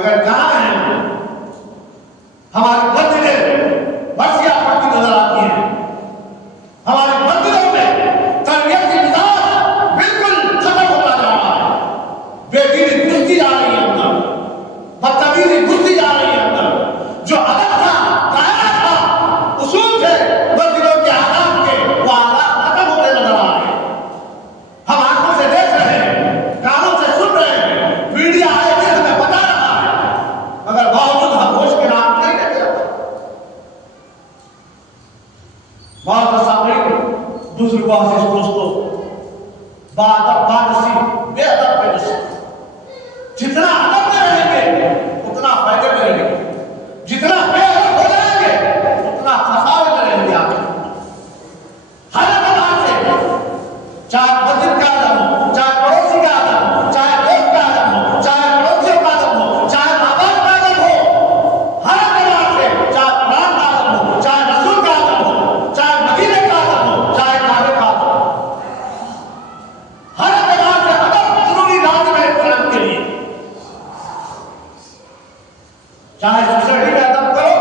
مگر کہاں ہیں؟ ہماری مسجدیں برسیاں پڑتی نظر آتی ہیں، ہماری مسجدوں میں تربیت کی مزاج بالکل ختم ہوتا جا رہا ہے، بے دینی گھستی جا رہی ہے اندر، بدتمیزی گھستی جا رہی ہے اندر، جو ادب تھا، قاعدہ تھا، اصول تھے مسجدوں کے آداب کے، وہ آداب ختم ہوتے نظر آ رہے ہیں۔ ہم آنکھوں سے دیکھ رہے ہیں، کانوں سے سن رہے ہیں، میڈیا آئے دن ہمیں بتا رہا ہے، مگر باوجود ہم ہوش کے نام نہیں لیتے۔ بہت سامنے بزرگوں سے دوستوں، بادب بانسی بے ادب بے نصیب، جتنا ادب میں رہیں گے اتنا فائدے میں رہیں گے، جتنا بے ادب ہو جائیں گے اتنا خسارے میں رہیں گے آپ۔ ہر اعتبار سے، چاہے مسجد کا ادب ہو، چاہے پڑوسی کا ادب ہو، چاہے دوست کا ادب ہو، چاہے پڑوسیوں کا ادب ہو، چاہے ماں باپ کا ادب ہو، ہر اعتبار سے، چاہے قرآن کا ادب ہو، چاہے رسول کا ادب ہو، چاہے مدینے کا ادب ہو، چاہے کعبے کا ادب ہو، ہر اعتبار سے ادب ضروری لازم ہے انسان کے لیے۔ چاہے سوسائٹی میں ادب کرو،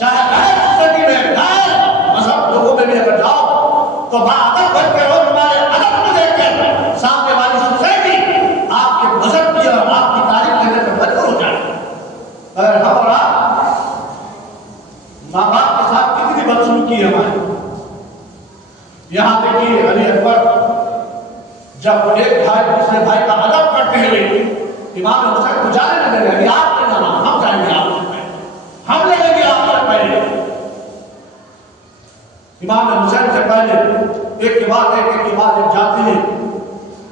چاہے غیر سوسائٹی میں، غیر مذہب لوگوں میں بھی اگر جاؤ تو باادب بن کے رہو، تمہارے ادب کو دیکھ کر سامنے والی سوسائٹی آپ کے مذہب کی اور آپ کی تعریف کرنے پر مجبور ہو جائے۔ اگر ہم اور آپ ماں باپ کے ساتھ کتنی بدسلوکی ہے ہماری، یہاں دیکھیے علی اکبر جب ایک بھائی دوسرے بھائی کا ادب کرتے ہوئے امام حسین کو جانے نہ دے رہے، آپ نے جانا، ہم جائیں گے آپ سے پہلے، ہم لے لیں گے آپ سے پہلے۔ امام حسین سے پہلے ایک کے بعد ایک جاتے ہیں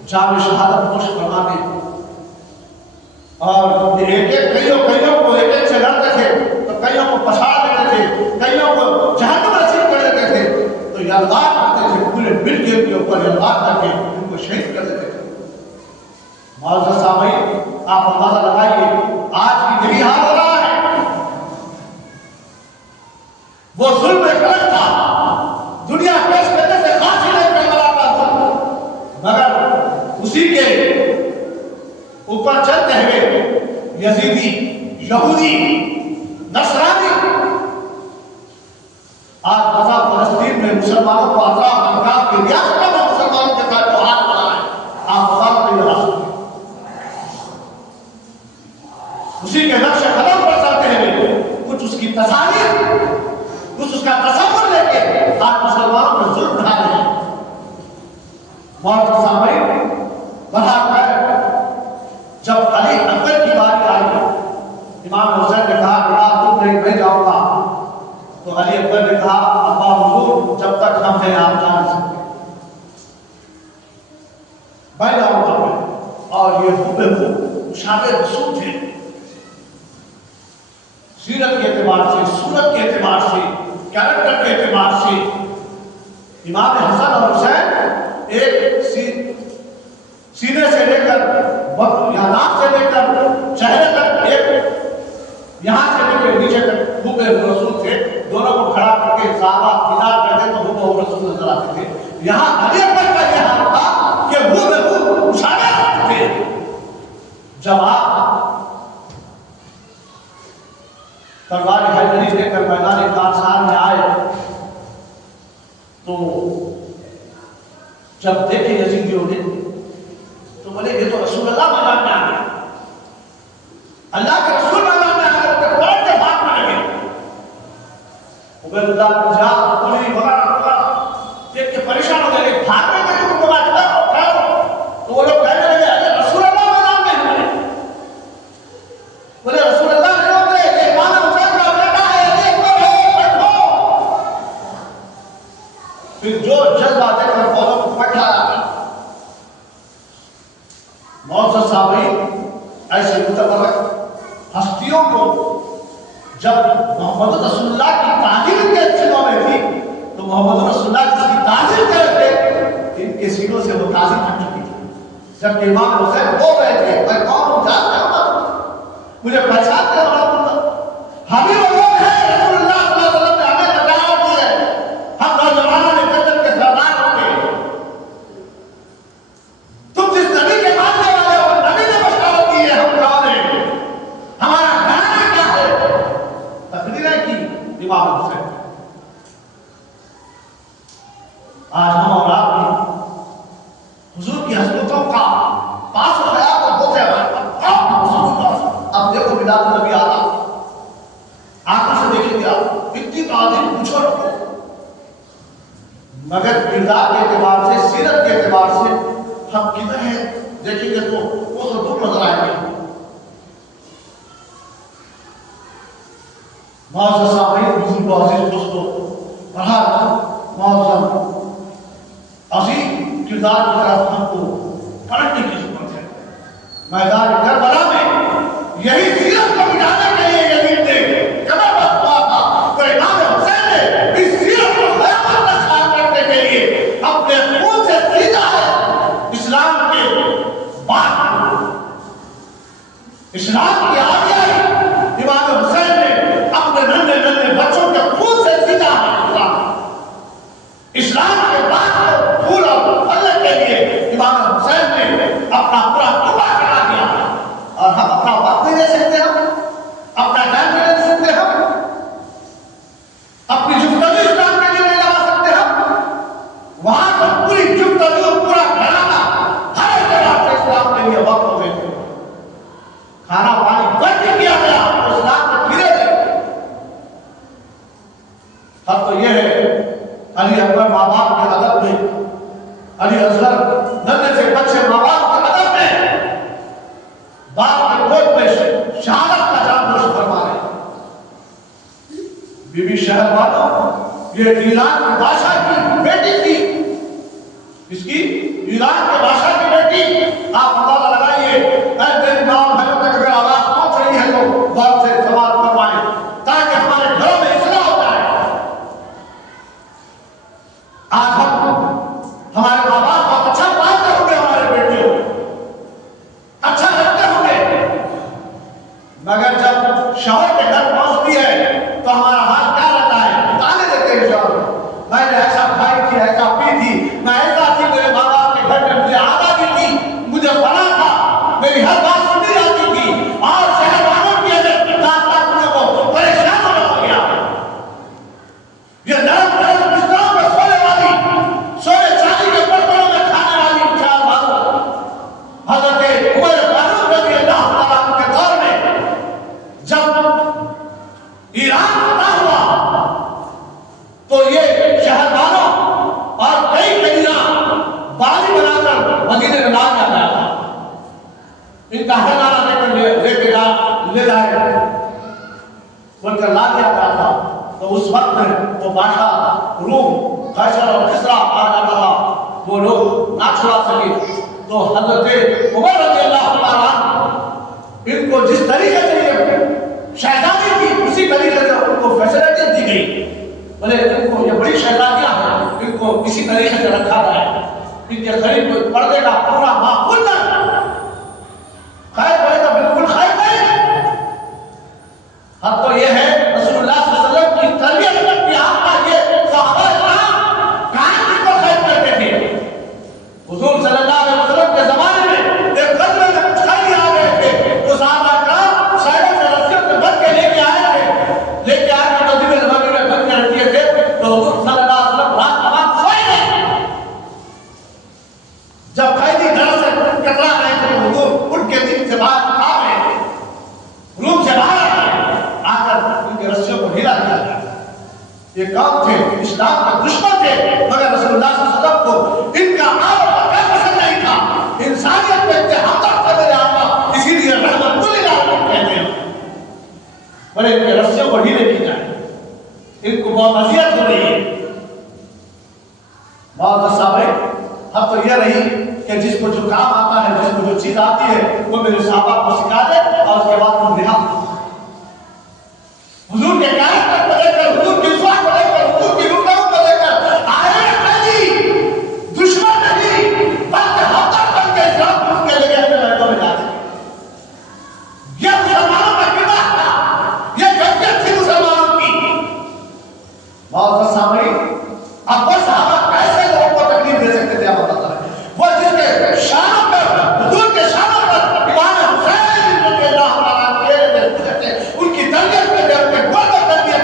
جام شہادت نوش فرماتے، اور کئیوں کو ایک ایک سے لڑتے تھے تو کئیوں کو پچھاڑ دیتے تھے، کئیوں کو جہنم نصیب کر دیتے تھے، تو یلغار کرتے تھے، پورے مل کے اوپر یلغار کر کے ان کو شہید کر دیتے تھے۔ معزز سامعین، آپ اندازہ لگائیے آج بھی یہی حال ہو رہا ہے۔ وہ ظلم غلط تھا، دنیا پیش کرنے سے خاص ہی نہیں کربلا کا ظلم، مگر اسی کے اوپر چلتے ہوئے یزیدی، یہودی، نصرانی آج غزہ فلسطین میں مسلمانوں کو اطراف امکان کی ریاستوں میں مسلمانوں کے ساتھ جو حال ہو رہا ہے، آپ غزہ نہیں لگا سکتے۔ اسی کے نقش قدم پر چلتے ہوئے کچھ اس کی تصاویر، کچھ اس کا تصور لے کے آج مسلمانوں پر ظلم ڈھا رہے ہیں۔ معزز سامعین، بہرحال جب علی اکبر کی باری آئی، امام حسین نے کہا بیٹا تم نہیں، میں جاؤں گا، تو علی اکبر نے کہا ابا حضور جب تک ہم ہیں آپ جا نہیں سکتے، میں جاؤں گا۔ اور یہ شابہ رسول تھے، سیرت کے اعتبار سے، صورت کے اعتبار سے، کیریکٹر کے اعتبار سے امام حسن اور حسین ایک سینے سے لے کر ناک سے لے کر چہرے تک، ایک یہاں سے لے کر نیچے تک خوب رسول تھے۔ دونوں کو کھڑا کر کے صحابہ دیدار کرتے تو خوب رسول نظر آتے تھے۔ یہاں علی اکبر کا یہ حال تھا کہ وہ مشابہ تھے۔ جب آپ تلوار حیدری لے کر میدان کارسار میں آئے تو جب دیکھے یزیدیوں نے تو بولے یہ تو رسول اللہ میدان میں آ گئے، اللہ کے رسول میدان میں آ گئے، تو پلٹ کے بھاگنے لگے۔ عبید اللہ بن زیاد پوری وغیرہ دیکھ کے پریشان ہو گئے، بھاگنے میں تم کو بات کرو، تو وہ لوگ کہنے لگے ارے رسول اللہ میدان میں ہیں۔ بولے رسول اللہ پھر جو جذبہ دے کر فوجوں کو پٹھایا۔ معزز سامعین، ایسے متبرک ہستیوں کو جب محمد رسول اللہ کی تعظیم کے سینوں میں تھی تو محمد رسول اللہ جس کی تعظیم کرتے ان کے سینوں سے وہ تعظیم ہٹ چکی تھی۔ جب امام حسین بول رہے تھے میں کون ہوں جانتے ہو، مجھے پہچانتے ہو، ہمیں وہ لوگ ہیں رسول اللہ صلی اللہ علیہ وسلم نے ہمیں بتایا دی ہے، ہم نوجوانوں نے قدر کے سردار ہوں گے، تم جس نبی کے ماننے والے ہو نبی نے بشارت دی ہے، ہم کون ہیں؟ اللہ نبی آتا آنکھوں سے دیکھیں گے آپ اتنی تعظیم پوچھو رکھو، مگر کردار کے اعتبار سے، سیرت کے اعتبار سے ہم کدھر ہیں دیکھیں گے تو وہ تو دور نظر آئیں گے۔ معزز سامعین، بزرگ و عزیز دوستو، بہرحال معظم عظیم کردار کی طرف ہم کو پلٹنے کی ضرورت ہے۔ میدان کربلا میں یہی سیرت کو مٹانے کے لیے یزید نے کمر بست ہوا تھا، تو امام حسین نے اس سیرت کو قیامت تک قائم کرنے کے لیے اپنے خون سے خریدا ہے اسلام کے بعد کو۔ اسلام کی آگے امام حسین نے اپنے ننھے ننھے بچوں کے خون سے خریدا ہے اسلام کے بعد کو پھول اور پھلنے کے لیے امام حسین نے اپنا پورا توبہ کرا دیا، اور ہم اپنا وقت نہیں دے سکتے، ہم اپنا ٹائم نہیں دے سکتے، ہم اپنی جفتگی اسلام کے لیے نہیں لگا سکتے، ہم وہاں پر پوری جفتگی پورا گھرانہ ہر اعتبار سے اسلام کے لیے وقت ہو گئے، کھانا پانی بند کیا گیا تو اسلام کو پھرے دے۔ اب تو یہ ہے علی اکبر ماں باپ کے ادب میں، علی اصغر ننھے سے بچے ماں باپ کے ادب میں باپ کے گود میں شہادت کا جام نوش فرما رہے۔ بی بی شہر والوں، یہ ایران کے بادشاہ کی بیٹی تھی، اس کی ایران کے بادشاہ کی بیٹی۔ آپ اندازہ لگائیے، اے میری ماں بہنوں تک اگر آواز پہنچ رہی ہے تو غور سے سوال فرمائیں تاکہ ہمارے گھروں میں اصلاح ہو جائے۔ آج ہم ہمارے ماں باپ کو اچھا پالتے ہوں گے، ہمارے بیٹیوں اچھا رکھتے ہوں گے، مگر جب شوہر کے گھر پہنچتی ہے تو ہمارا حال کیا رہتا ہے؟ تانے دیتے ہیں شوہر، میں نے ایسا کھائی تھی، ایسا پی تھی، میں ایسا تھی، میرے ماں باپ کے گھر میں مجھے آزادی تھی، مجھے فنا تھا، میری ہر بات سنی جاتی تھی، اور شہر والوں کی اگر داستانوں کو پریشان ہو گیا۔ یہ نرم نرم بستروں پر سونے والی، سونے چاندی کے برتنوں میں کھانے والی چار باتوں، حضرت عمر فاروق رضی اللہ تعالیٰ عنہ کے دور میں جب ایران فتح ہوا تو یہ شہر والوں اور کئی قبیلہ بالی بنا کر مدینے میں لا دیا گیا تھا، ان کا ہرنامہ دے کر لے جائے بول کر لا دیا گیا تھا۔ تو اس وقت میں وہ بادشاہ روم قیصر اور کسریٰ آ جاتا تھا، وہ لوگ نہ چھڑا سکے، تو حضرت عمر رضی اللہ تعالیٰ عنہ ان کو جس طریقے سے یہ شہزادی تھی اسی طریقے سے ان کو فیسلٹی دی گئی، بولے ان کو یہ بڑی شہزادیاں ہیں، ان کو اسی طریقے سے رکھا جائے، ان کے قریب کوئی پردے کا پورا معقول نہ خیر بولے تو بالکل خیر نہیں۔ اب تو یہ ہے رسول اللہ صلی اللہ علیہ وسلم کی تربیت کی آپ کا یہ صحابہ کرام کہاں کو خیر کرتے تھے۔ حضور صلی اللہ علیہ وسلم کے زمانے میں ایک غزوے میں کچھ خیری آ گئے تھے، تو صحابہ کرام شہروں سے رسیوں سے بن کے لے کے آئے تھے، لے کے آئے کے مسجد نبوی میں بن کے رکھے تھے، تو حضور صلی اللہ علیہ وسلم رات تمام سوئے گئے۔ جب قیدی گھر سے کٹرا رہے تھے تو حضور ان کے دل سے باہر آ رہے تھے، روم سے باہر آ کر ان کے رسیوں کو ڈھیلا کیا گیا۔ یہ کام تھے، اسلام کے دشمن تھے، مگر رسول اللہ صلی اللہ علیہ وسلم کو ان کا آب کا پسند نہیں تھا، انسانیت میں اتحاد کا میرے آقا، اسی لیے رحمت للعالمین کہتے ہیں۔ بڑے ان کے رسیوں کو ڈھیلے کی جائے، ان کو بہت اذیت ہو رہی ہے۔ معزز صاحب، اب تو یہ رہی کہ جس کو جو کام آتا ہے، جس کو جو چیز آتی ہے، وہ میرے صحابہ کو سکھا دے اور اس کے بعد تم رہا۔ حضور کے کیریکٹر کو لے کر، حضور کی اسوا کو لے کر، حضور کی رکاوٹ کو لے کر آئے نہیں، دشمن نہیں، بلکہ ہمدرد بن کے اسلام کو کے لے اپنے میدانوں میں جاتے۔ یہ مسلمانوں کا کردار تھا، یہ کیفیت تھی مسلمانوں کی۔ معزز سامعین، اب وہ صحابہ کیسے لوگوں کو تکلیف دے سکتے تھے؟ آپ بتاتا ہے وہ جس کے شانوں پر، حضور کے شانوں پر امام حسین رضی اللہ تعالیٰ عنہ ان کی تربیت میں ان کے گھر میں تربیت